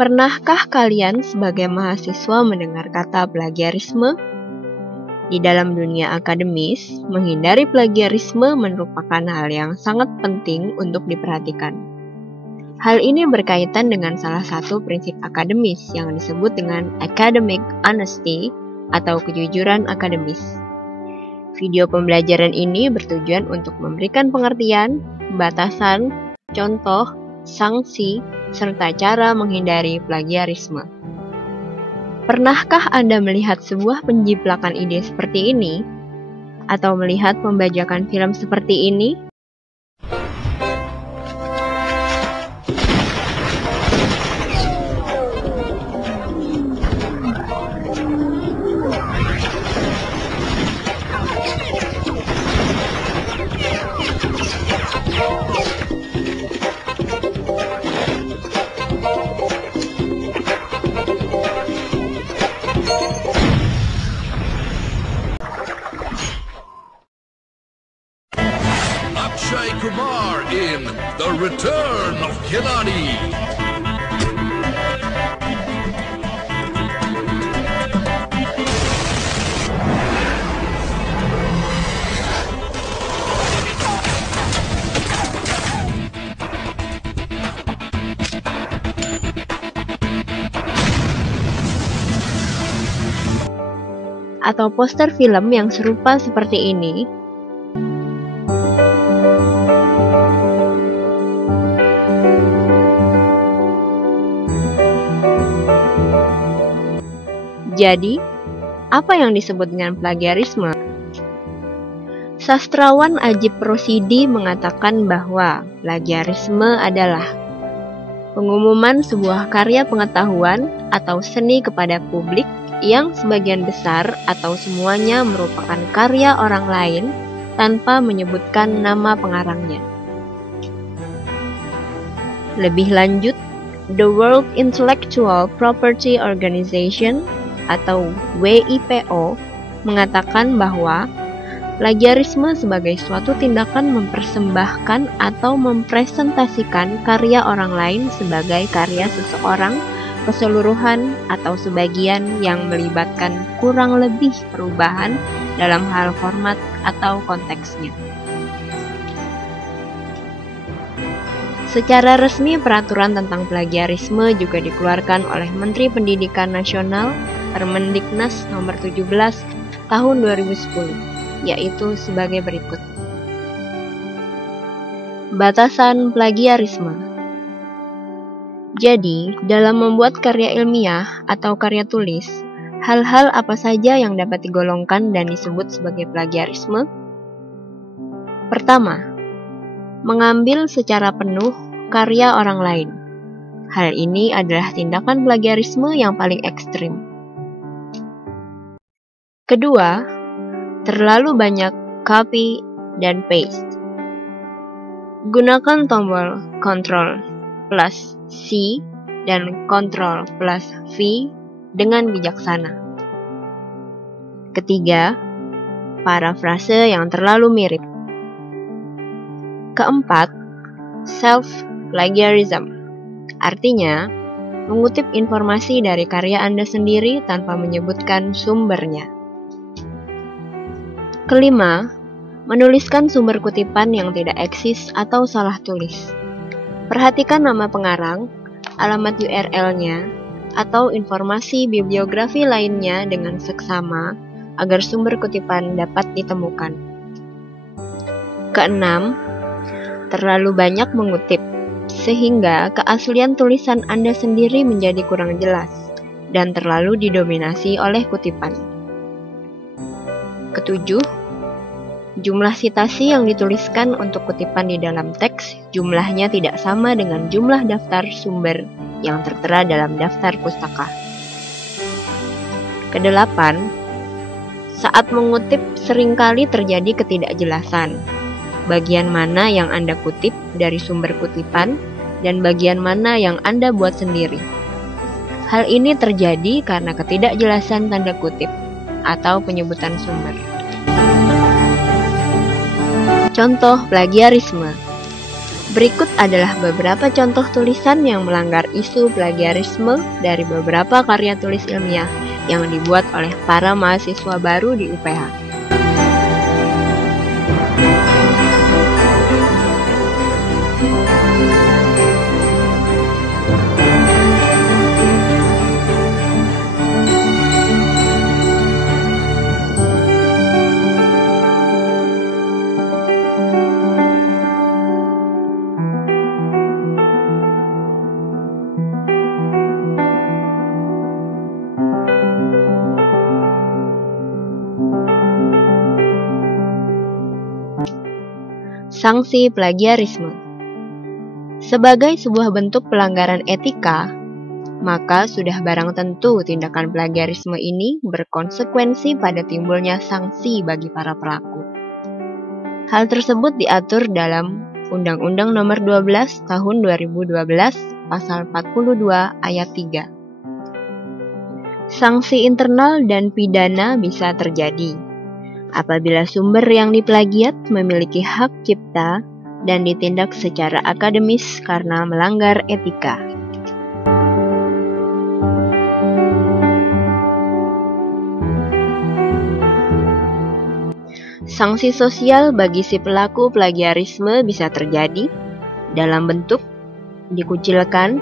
Pernahkah kalian sebagai mahasiswa mendengar kata plagiarisme? Di dalam dunia akademis, menghindari plagiarisme merupakan hal yang sangat penting untuk diperhatikan. Hal ini berkaitan dengan salah satu prinsip akademis yang disebut dengan academic honesty atau kejujuran akademis. Video pembelajaran ini bertujuan untuk memberikan pengertian, batasan, contoh, sanksi, serta cara menghindari plagiarisme. Pernahkah Anda melihat sebuah penjiplakan ide seperti ini? Atau melihat pembajakan film seperti ini? Akshay Kumar in The Return of Khiladi. Atau poster film yang serupa seperti ini. Jadi, apa yang disebut dengan plagiarisme? Sastrawan Ajib Rosidi mengatakan bahwa plagiarisme adalah pengumuman sebuah karya pengetahuan atau seni kepada publik yang sebagian besar atau semuanya merupakan karya orang lain tanpa menyebutkan nama pengarangnya. Lebih lanjut, The World Intellectual Property Organization atau WIPO mengatakan bahwa plagiarisme sebagai suatu tindakan mempersembahkan atau mempresentasikan karya orang lain sebagai karya seseorang keseluruhan atau sebagian yang melibatkan kurang lebih perubahan dalam hal format atau konteksnya. Secara resmi, peraturan tentang plagiarisme juga dikeluarkan oleh Menteri Pendidikan Nasional Permendiknas nomor 17 tahun 2010, yaitu sebagai berikut. Batasan plagiarisme. Jadi, dalam membuat karya ilmiah atau karya tulis, hal-hal apa saja yang dapat digolongkan dan disebut sebagai plagiarisme? Pertama, mengambil secara penuh karya orang lain. Hal ini adalah tindakan plagiarisme yang paling ekstrim. Kedua, terlalu banyak copy dan paste. Gunakan tombol Ctrl plus C dan Ctrl plus V dengan bijaksana. Ketiga, parafrase yang terlalu mirip. Keempat, self-plagiarism, artinya mengutip informasi dari karya Anda sendiri tanpa menyebutkan sumbernya. Kelima, menuliskan sumber kutipan yang tidak eksis atau salah tulis. Perhatikan nama pengarang, alamat URL-nya, atau informasi bibliografi lainnya dengan seksama agar sumber kutipan dapat ditemukan. Keenam, terlalu banyak mengutip, sehingga keaslian tulisan Anda sendiri menjadi kurang jelas dan terlalu didominasi oleh kutipan. Ketujuh, jumlah sitasi yang dituliskan untuk kutipan di dalam teks jumlahnya tidak sama dengan jumlah daftar sumber yang tertera dalam daftar pustaka. Kedelapan, saat mengutip seringkali terjadi ketidakjelasan. Bagian mana yang Anda kutip dari sumber kutipan dan bagian mana yang Anda buat sendiri. Hal ini terjadi karena ketidakjelasan tanda kutip atau penyebutan sumber. Contoh plagiarisme. Berikut adalah beberapa contoh tulisan yang melanggar isu plagiarisme dari beberapa karya tulis ilmiah yang dibuat oleh para mahasiswa baru di UPH. Sanksi plagiarisme. Sebagai sebuah bentuk pelanggaran etika, maka sudah barang tentu tindakan plagiarisme ini berkonsekuensi pada timbulnya sanksi bagi para pelaku. Hal tersebut diatur dalam Undang-Undang Nomor 12 Tahun 2012 Pasal 42 Ayat 3. Sanksi internal dan pidana bisa terjadi apabila sumber yang diplagiat memiliki hak cipta dan ditindak secara akademis karena melanggar etika. Sanksi sosial bagi si pelaku plagiarisme bisa terjadi dalam bentuk dikucilkan,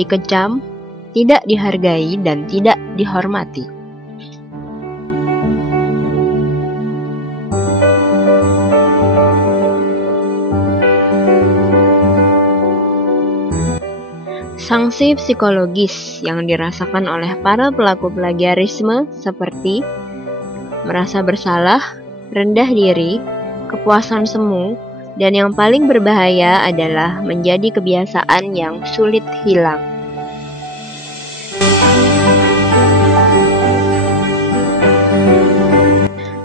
dikecam, tidak dihargai, dan tidak dihormati. Sanksi psikologis yang dirasakan oleh para pelaku plagiarisme seperti merasa bersalah, rendah diri, kepuasan semu, dan yang paling berbahaya adalah menjadi kebiasaan yang sulit hilang.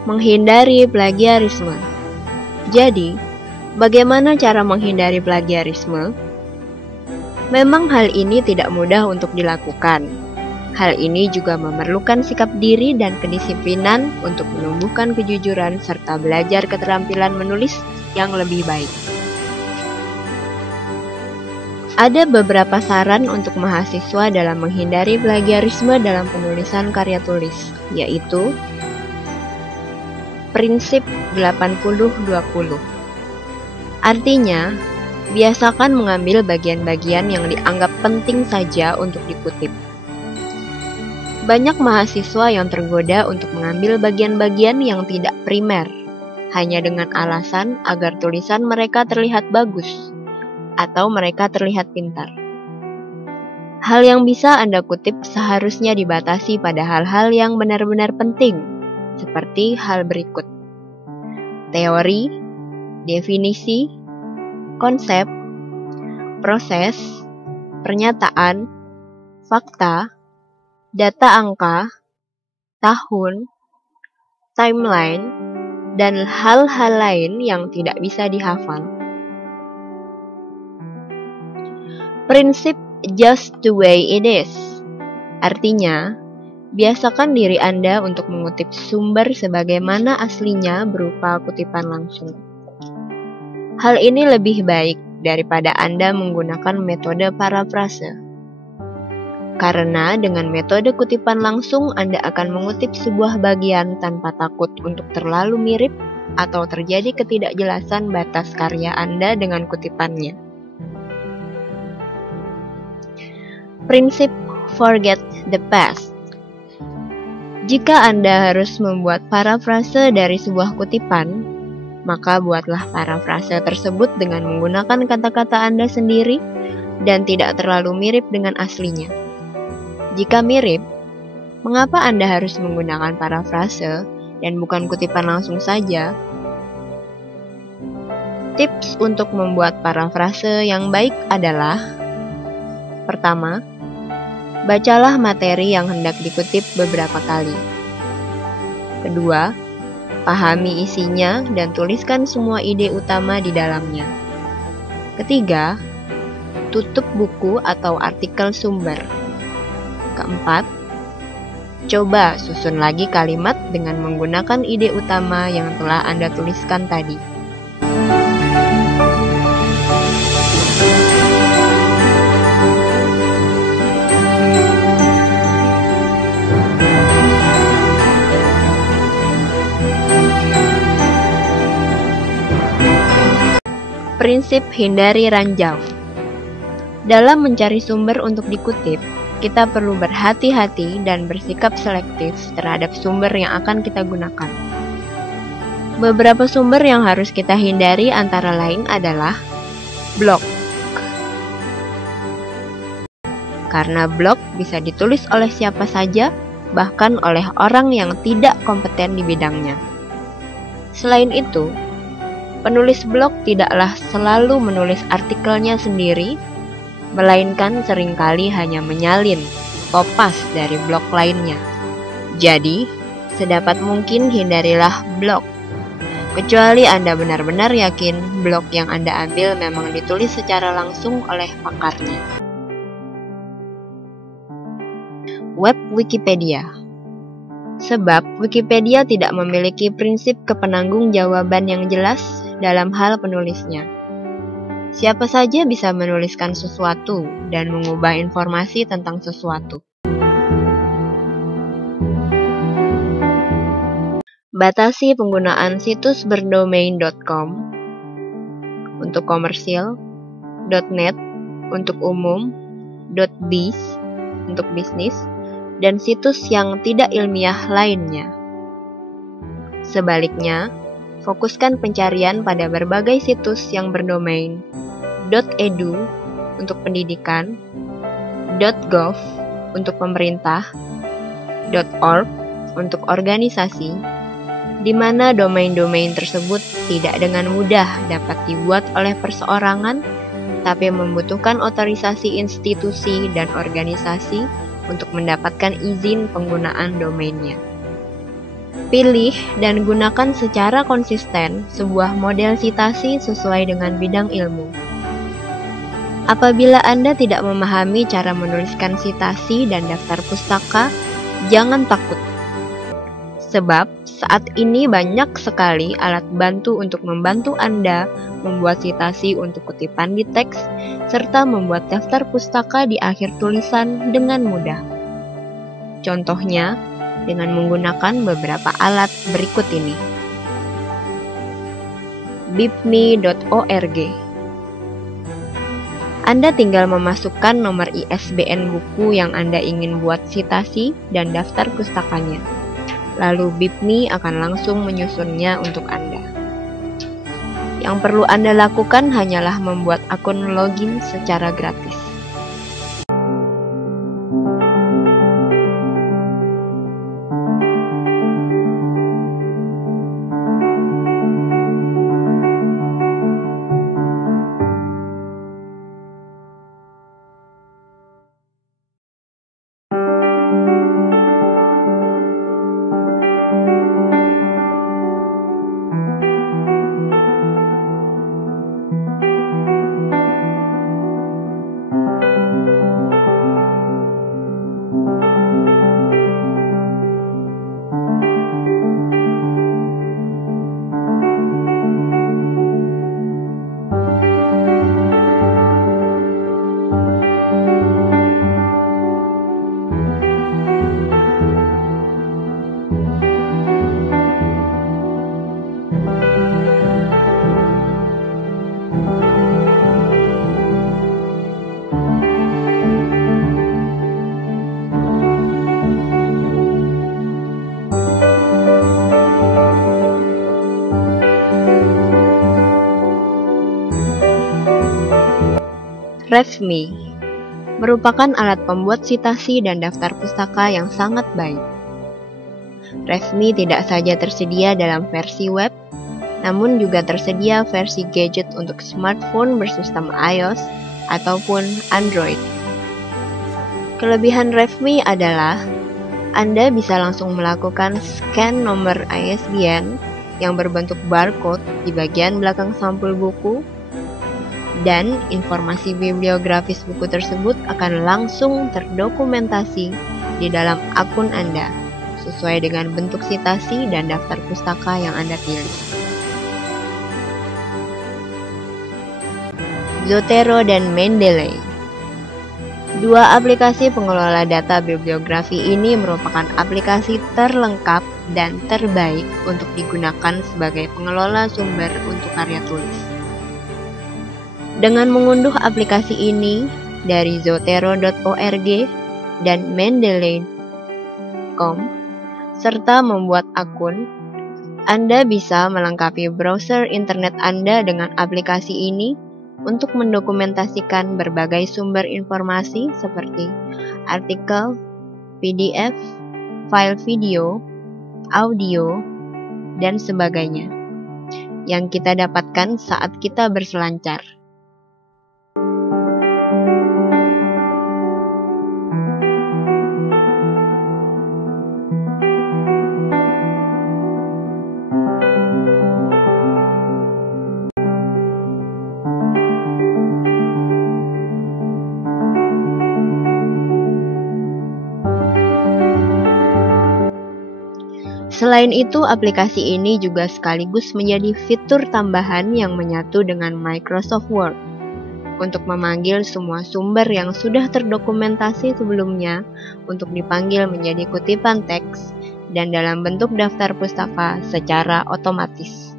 Menghindari plagiarisme. Jadi, bagaimana cara menghindari plagiarisme? Memang hal ini tidak mudah untuk dilakukan. Hal ini juga memerlukan sikap diri dan kedisiplinan untuk menumbuhkan kejujuran serta belajar keterampilan menulis yang lebih baik. Ada beberapa saran untuk mahasiswa dalam menghindari plagiarisme dalam penulisan karya tulis, yaitu prinsip 80-20. Artinya, biasakan mengambil bagian-bagian yang dianggap penting saja untuk dikutip. Banyak mahasiswa yang tergoda untuk mengambil bagian-bagian yang tidak primer, hanya dengan alasan agar tulisan mereka terlihat bagus, atau mereka terlihat pintar. Hal yang bisa Anda kutip seharusnya dibatasi pada hal-hal yang benar-benar penting, seperti hal berikut: teori, definisi, konsep, proses, pernyataan, fakta, data angka, tahun, timeline, dan hal-hal lain yang tidak bisa dihafal. Prinsip just the way it is. Artinya, biasakan diri Anda untuk mengutip sumber sebagaimana aslinya berupa kutipan langsung. Hal ini lebih baik daripada Anda menggunakan metode parafrase. Karena dengan metode kutipan langsung Anda akan mengutip sebuah bagian tanpa takut untuk terlalu mirip atau terjadi ketidakjelasan batas karya Anda dengan kutipannya. Prinsip forget the past. Jika Anda harus membuat parafrase dari sebuah kutipan, maka buatlah parafrase tersebut dengan menggunakan kata-kata Anda sendiri dan tidak terlalu mirip dengan aslinya. Jika mirip, mengapa Anda harus menggunakan parafrase dan bukan kutipan langsung saja? Tips untuk membuat parafrase yang baik adalah: pertama, bacalah materi yang hendak dikutip beberapa kali. Kedua, pahami isinya dan tuliskan semua ide utama di dalamnya. Ketiga, tutup buku atau artikel sumber. Keempat, coba susun lagi kalimat dengan menggunakan ide utama yang telah Anda tuliskan tadi. Prinsip hindari ranjau. Dalam mencari sumber untuk dikutip, kita perlu berhati-hati dan bersikap selektif terhadap sumber yang akan kita gunakan. Beberapa sumber yang harus kita hindari antara lain adalah blog. Karena blog bisa ditulis oleh siapa saja, bahkan oleh orang yang tidak kompeten di bidangnya. Selain itu, penulis blog tidaklah selalu menulis artikelnya sendiri, melainkan seringkali hanya menyalin, kopas dari blog lainnya. Jadi, sedapat mungkin hindarilah blog. Kecuali Anda benar-benar yakin blog yang Anda ambil memang ditulis secara langsung oleh pakarnya. Web Wikipedia. Sebab Wikipedia tidak memiliki prinsip kepenanggung-jawaban yang jelas dalam hal penulisnya. Siapa saja bisa menuliskan sesuatu dan mengubah informasi tentang sesuatu. Batasi penggunaan situs berdomain.com untuk komersil, .net untuk umum, .biz untuk bisnis, dan situs yang tidak ilmiah lainnya. Sebaliknya, fokuskan pencarian pada berbagai situs yang berdomain .edu untuk pendidikan, .gov untuk pemerintah, .org untuk organisasi, di mana domain-domain tersebut tidak dengan mudah dapat dibuat oleh perseorangan, tapi membutuhkan otorisasi institusi dan organisasi untuk mendapatkan izin penggunaan domainnya. Pilih dan gunakan secara konsisten sebuah model citasi sesuai dengan bidang ilmu. Apabila Anda tidak memahami cara menuliskan citasi dan daftar pustaka, jangan takut. Sebab saat ini banyak sekali alat bantu untuk membantu Anda membuat citasi untuk kutipan di teks, serta membuat daftar pustaka di akhir tulisan dengan mudah. Contohnya, dengan menggunakan beberapa alat berikut ini. bibme.org. Anda tinggal memasukkan nomor ISBN buku yang Anda ingin buat citasi dan daftar pustakanya. Lalu Bibme akan langsung menyusunnya untuk Anda. Yang perlu Anda lakukan hanyalah membuat akun login secara gratis. REFME merupakan alat pembuat citasi dan daftar pustaka yang sangat baik. REFME tidak saja tersedia dalam versi web, namun juga tersedia versi gadget untuk smartphone bersistem iOS ataupun Android. Kelebihan REFME adalah Anda bisa langsung melakukan scan nomor ISBN yang berbentuk barcode di bagian belakang sampul buku, dan informasi bibliografis buku tersebut akan langsung terdokumentasi di dalam akun Anda, sesuai dengan bentuk citasi dan daftar pustaka yang Anda pilih. Zotero dan Mendeley. Dua aplikasi pengelola data bibliografi ini merupakan aplikasi terlengkap dan terbaik untuk digunakan sebagai pengelola sumber untuk karya tulis. Dengan mengunduh aplikasi ini dari zotero.org dan mendeley.com serta membuat akun, Anda bisa melengkapi browser internet Anda dengan aplikasi ini untuk mendokumentasikan berbagai sumber informasi seperti artikel, PDF, file video, audio, dan sebagainya yang kita dapatkan saat kita berselancar. Selain itu, aplikasi ini juga sekaligus menjadi fitur tambahan yang menyatu dengan Microsoft Word untuk memanggil semua sumber yang sudah terdokumentasi sebelumnya untuk dipanggil menjadi kutipan teks dan dalam bentuk daftar pustaka secara otomatis.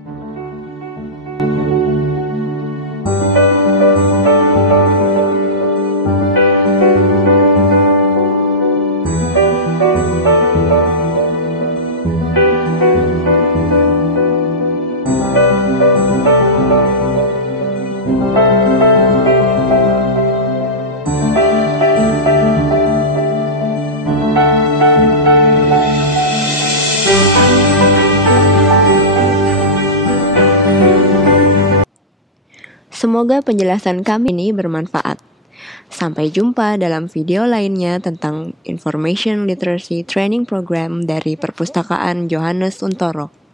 Semoga penjelasan kami ini bermanfaat. Sampai jumpa dalam video lainnya tentang Information Literacy Training Program dari Perpustakaan Johannes Untoro.